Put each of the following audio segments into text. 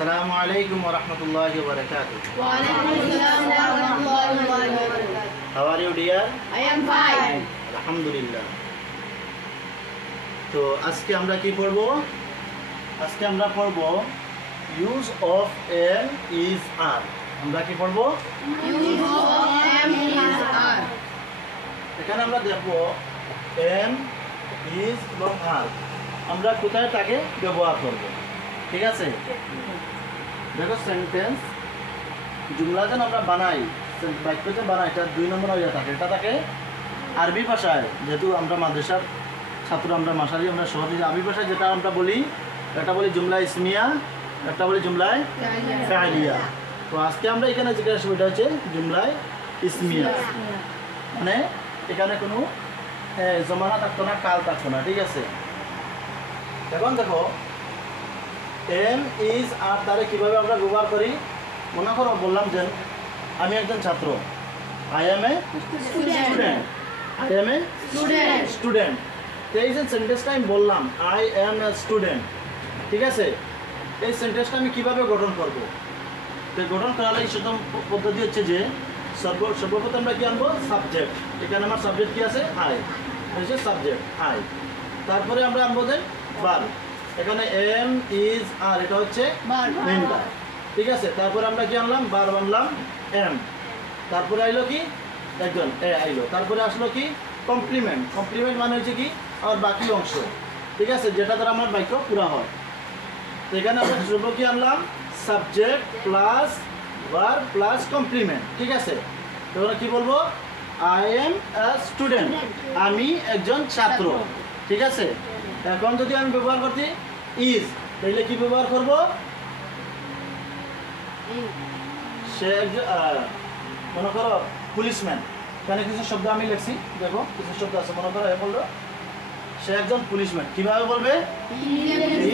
Assalamu alaikum wa rahmatullahi wa barakatuh. Wa alaikum assalam wa rahmatullahi wa barakatuh. How are you, dear? I am fine. Alhamdulillah. তো আজকে আমরা কি পড়ব? আজকে আমরা পড়ব ইউজ অফ এম ইজ আর। আমরা কি পড়ব? Use of am is are. এখানে আমরা দেখব এম ইজ এবং আর আমরা কোথায় তাকে ব্যবহার করব। ঠিক আছে, দেখো সেন্টেন্স জুমলা যেন আমরা বানাই, বাক্যতে বানাই, এটা 2 নম্বর হয়ে থাকে। এটা থাকে আরবি ভাষায়, যেহেতু আমরা মাদ্রাসার ছাত্র, আমরা মাসারি, আমরা সহজে আরবি ভাষায় যেটা আমরা বলি, একটা বলি জুমলা ইসমিয়া, একটা বলি জুমলায় ফাইলিয়া। তো আজকে আমরা এখানে যেটা সুবিধা হচ্ছে জুমলায় ইসমিয়া, মানে এখানে কোনো জমানা থাকতো না, কাল থাকতো না। ঠিক আছে, এখন দেখো এম ইজ আর তারে কীভাবে আমরা ব্যবহার করি। মনে করো বললাম যে আমি একজন ছাত্র, I am a student, I am a student. তো এই যে সেন্টেন্সটা আমি বললাম আই এম এ স্টুডেন্ট, ঠিক আছে, এই সেন্টেন্সটা আমি কীভাবে গঠন করব। তো গঠন করার এই প্রথম পদ্ধতি হচ্ছে যে সর্বপ্রথম আমরা কি আনবো? সাবজেক্ট। এখানে আমার সাবজেক্ট কি আছে? আই, হচ্ছে সাবজেক্ট আই। তারপরে আমরা আনবো যে ভার্ব, এখানে এম ইজ আর, এটা হচ্ছে মেইন ভার্ব। ঠিক আছে, তারপরে আমরা কি আনলাম? ভার্ব আনলাম এম, তারপরে আইলো কি একজন এ আইলো, তারপরে আসলো কি কমপ্লিমেন্ট। কমপ্লিমেন্ট মানে হচ্ছে কি আর বাকি অংশ, ঠিক আছে, যেটা দ্বারা আমার বাক্য পুরা হয়। তো এখানে আমরা সর্ব কি আনলাম? Subject plus verb plus complement. ঠিক আছে, তখন কি বলবো? আই এম আ স্টুডেন্ট, আমি একজন ছাত্র। ঠিক আছে, এখন যদি আমি ব্যবহার করছি ইজ, তাহলে কি ব্যবহার করব? সে একজন মনে করো পুলিশম্যান, এখানে কিছু শব্দ আমি লিখছি, দেখো কিছু শব্দ আছে। মনে করো এ বললো সে একজন পুলিশম্যান, কিভাবে বলবে?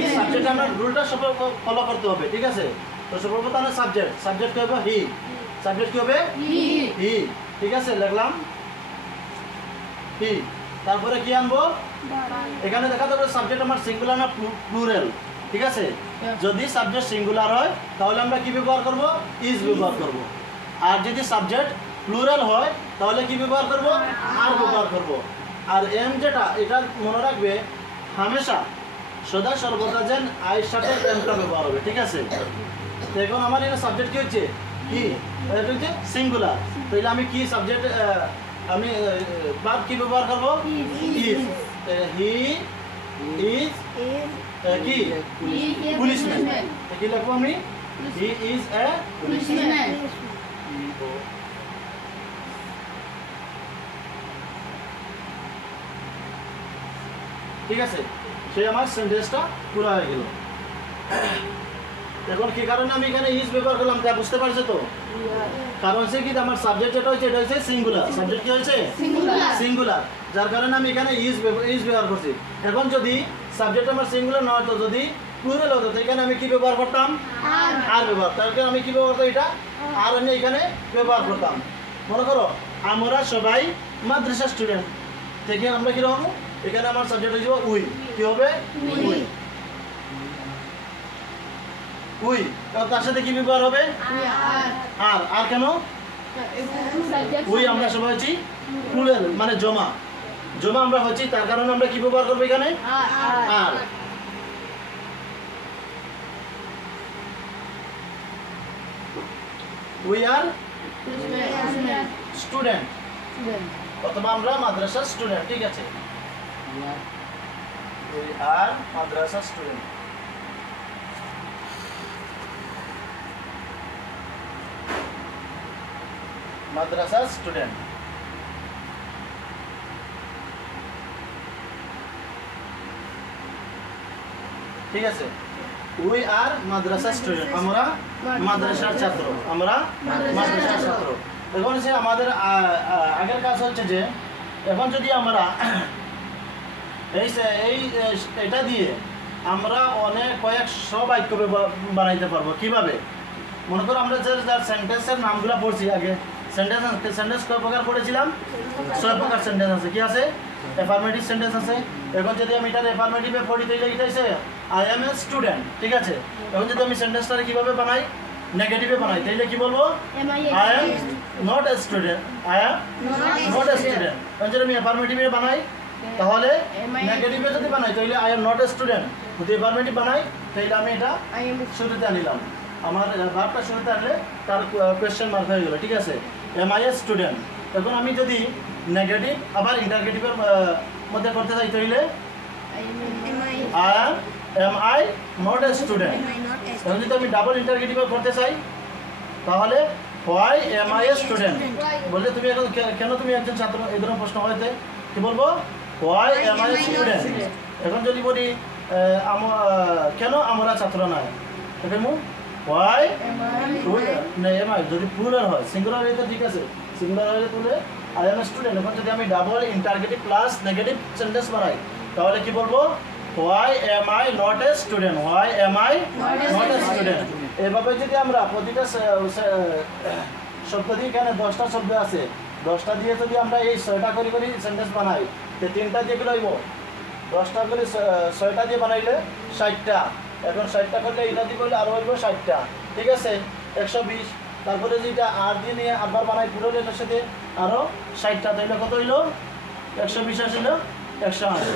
এই সাবজেক্ট আমরা রুলটা সব ফলো করতে হবে। ঠিক আছে, তো সর্বপ্রথম সাবজেক্ট, সাবজেক্ট কি হবে? হি। সাবজেক্ট কি হবে? হি। ঠিক আছে, লিখলাম হি। তারপরে কি আনবো? এখানে দেখা যাবে সাবজেক্ট আমার সিঙ্গুলার না প্লুরাল। ঠিক আছে, যদি সাবজেক্ট সিঙ্গুলার হয় তাহলে আমরা কি ব্যবহার করব? ইজ ব্যবহার করব। আর যদি সাবজেক্ট প্লুরাল হয় তাহলে কি ব্যবহার করব? আর ব্যবহার করব। আর এম যেটা, এটা মনে রাখবে হামেশা সদা সর্বদা যেন আয়ের সাথে এমটা ব্যবহার হবে। ঠিক আছে, তো এখন আমার এখানে সাবজেক্ট কি হচ্ছে? হি, এটা হচ্ছে সিঙ্গুলার। তাহলে আমি কি সাবজেক্ট, আমি ভার্ব কি ব্যবহার করব? ইজ। হি ইজ কি পুলিশম্যান, কি লিখবো আমি? হি ইজ এ পুলিশম্যান। ঠিক আছে, সে আমার সেন্টেন্সটা পুরো হয়ে গেল। এখন কি কারণে আমি এখানে ইজ ব্যবহার করলাম তা বুঝতে পারছো তো? কারণ হচ্ছে কি আমার সাবজেক্ট যেটা হচ্ছে এটা হচ্ছে সিঙ্গুলার। সাবজেক্ট কি হয়েছে? সিঙ্গুলার, যার কারণে আমি এখানে ইজ ব্যবহার করছি। এখন যদি সাবজেক্ট আমার সিঙ্গুলার না হতো, যদি প্লুরাল হতো, তো এখানে আমি কি ব্যবহার করতাম? আর ব্যবহার। তার কারণে আমি কি ব্যবহার করতাম? এটা আর আমি এখানে ব্যবহার করতাম। মনে করো আমরা সবাই মাদ্রাসা স্টুডেন্ট, দেখে আমরা কিরকম, এখানে আমার সাবজেক্ট হয়ে যাবে উই। কি হবে? উই। উই, তার সাথে কি ব্যবহার হবে? আর। আর কেন? উই আমরা সবাই হচ্ছি প্লুরাল, মানে জমা। জমা আমরা হচ্ছি, তার কারণে আমরা কি ব্যবহার করবো এখানে? আর। উই আর স্টুডেন্ট, অথবা আমরা মাদ্রাসা স্টুডেন্ট। ঠিক আছে, we are Madrasa student. Madrasa student. ঠিক আছে, উই আর মাদ্রাসা স্টুডেন্ট, আমরা মাদ্রাসার ছাত্র, আমরা মাদ্রাসার ছাত্র। এখন সে আমাদের আগের কাজ হচ্ছে যে এখন যদি আমরা এটা দিয়ে আমরা অনেক কয়েকশো বাক্য বানাইতে পারবো। কিভাবে? মনে করো আমরা যে যার সেন্টেন্সের নামগুলো পড়ছি আগে, সেন্টেন্স কয় প্রকার পড়েছিলাম? 6 প্রকার সেন্টেন্স আছে। কি আছে? অ্যাফার্মেটিভ সেন্টেন্স আছে। এখন যদি আমি এটা অ্যাফার্মেটিভে পড়ি তাহলে এটা হচ্ছে আই এম এ স্টুডেন্ট, ঠিক আছে। এখন যদি আমি সেন্টেন্সটা কিভাবে বানাই, নেগেটিভে বানাই, তাহলে কি বলবো? I am not a student, I am not a student. এখন যদি আমি অ্যাফার্মেটিভে বানাই, তাহলে নেগেটিভে যদি বানাই তাহলে I am not a student. যদি অ্যাফার্মেটিভ বানাই তাহলে আমি এটা শুরুতে আনিলাম, আমার ভার্বটা শুরুতে আনলে তার কোয়েশ্চেন মার্ক হয়ে গেল, ঠিক আছে। Am I a student. এখন আমি যদি নেগেটিভ আবার ইন্টারগেটিভের মধ্যে করতে চাই তাহলে am I not a student. এখন যদি আমি ডাবল ইন্টারগেটিভে করতে চাই তাহলে why am I a student. বলতে তুমি এখন কেন তুমি একজন ছাত্র, এই ধরনের প্রশ্ন হয়েছে, কি বলবো? Why am I a student. এখন যদি বলি কেন আমরা ছাত্র নয়, দেখো হোয়াই এম আই। যদি প্লুরাল হয়, সিঙ্গুলার হলে তো ঠিক আছে, সিঙ্গুলার হলে তুলে আই এম এ স্টুডেন্ট। এখন যদি আমি double interrogative plus negative sentence বানাই তাহলে কি বলবো? Why am I not a student, why am I not a student. এভাবে যদি আমরা প্রতিটা শব্দ দিয়ে, এখানে 10টা শব্দ আছে, 10টা দিয়ে যদি আমরা এই 6টা করে করে সেন্টেন্স বানাই, তো 3টা দিয়ে গেলে হইব 10টা করে 6টা দিয়ে বানাইলে 60টা। এখন 60টা করলে এটা দিয়ে করলে আরও হইব 60টা, ঠিক আছে, 120। তারপরে যেটা আর দিয়ে নিয়ে আবার বানাই পুরো এটার সাথে আরও 60টা, তাইলে কত হইলো? 120 আসলে 180।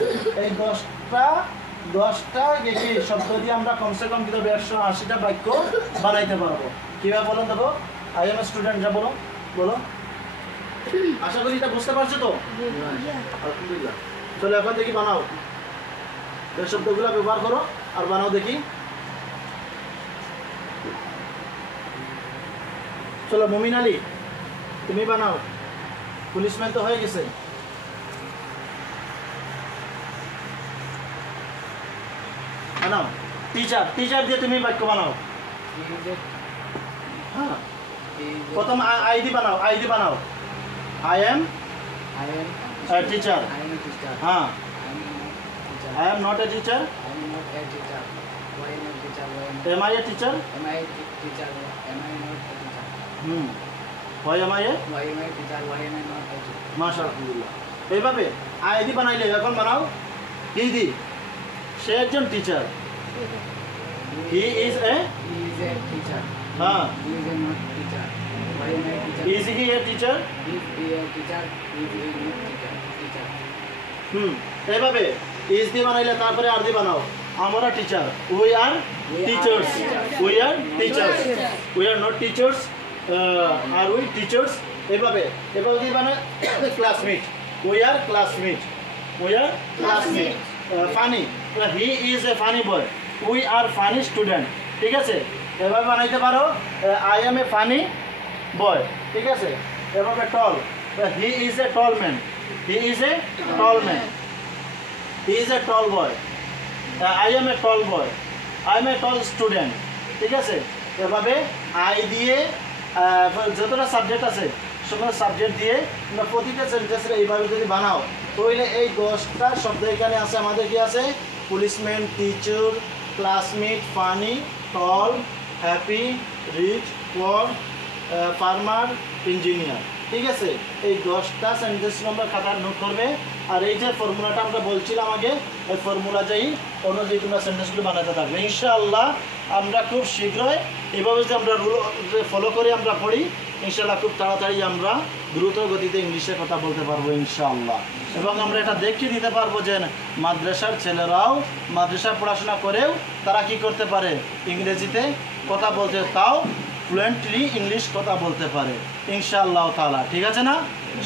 এই 10টা শব্দ দিয়ে আমরা কমসে কম কিন্তু 180টা বাক্য বানাইতে পারবো। কীভাবে বলেন দেবো? আই এম এ স্টুডেন্ট, যা বলো বলো। আশা করি এটা বুঝতে পারছো তো? আলহামদুলিল্লাহ। চলো এখন দেখি বানাও, এই শব্দগুলো ব্যবহার করো আর বানাও দেখি। চলো মুমিন আলী, তুমি বানাও। পুলিশম্যান তো হয়ে গেছে। বানাও। টিচার, টিচার দিয়ে তুমি বাক্য বানাও। হ্যাঁ, প্রথম আইডি বানাও, আইডি বানাও। I am teacher. হ্যাঁ, I am not a teacher. Am I a teacher? Why am I a? মাশাআল্লাহ। এইভাবে আইডি বানাইলে এখন বানাও দিদি, সে একজন teacher. He is a teacher. হ্যাঁ, He is a not teacher. Why am I a teacher? is he a teacher? If he is a teacher, he is a not teacher. এইভাবে is দিয়ে বানাইলে তারপরে আর দিয়ে বানাও। আমরা teacher, we are teachers, we are teachers, we are not teachers, are we teachers. এইভাবে এভাবে দিয়ে বানায় classmate, we are classmate, we are classmate. Funny, he is a funny boy, we are funny student, ঠিক আছে। এভাবে বানাইতে পারো I am a funny boy, ঠিক আছে। এভাবে tall, he is a tall man, he is a tall man, he is a tall boy, I am a tall boy, I am a tall student, ঠিক আছে। এভাবে I দিয়ে যতটা subject আছে সমস্ত সাবজেক্ট দিয়ে আমরা প্রতিটা সেন্টেন্সে এইভাবে যদি বানাও তাহলে এই 10টা শব্দ এখানে আছে আমাদের কি আছে? পুলিশম্যান, টিচার, ক্লাসমেট, ফানি, টল, হ্যাপি, রিচ, পোর, ফার্মার, ইঞ্জিনিয়ার, ঠিক আছে। এই 10টা সেন্টেন্স আমরা খাতার নোট করবে। আর এই যে ফর্মুলাটা আমরা বলছিলাম আগে, ওই ফর্মুলা যেই অনুযায়ী তোমরা সেন্টেন্সগুলো বানাতে থাকবে ইনশাআল্লাহ। আমরা খুব শীঘ্রই এভাবে যদি আমরা রুল ফলো করে আমরা পড়ি ইনশাআল্লাহ খুব তাড়াতাড়ি আমরা দ্রুত গতিতে ইংলিশে কথা বলতে পারবো ইনশাআল্লাহ। এবং আমরা এটা দেখিয়ে দিতে পারবো যে মাদ্রাসার ছেলেরাও মাদ্রাসায় পড়াশোনা করেও তারা কি করতে পারে? ইংরেজিতে কথা বলতে, তাও ফ্লুয়েন্টলি ইংলিশ কথা বলতে পারে ইনশাআল্লাহ তাআলা, ঠিক আছে না?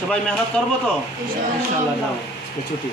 সবাই মেহনত করবো তো ইনশাআল্লাহ। যাও ছুটি।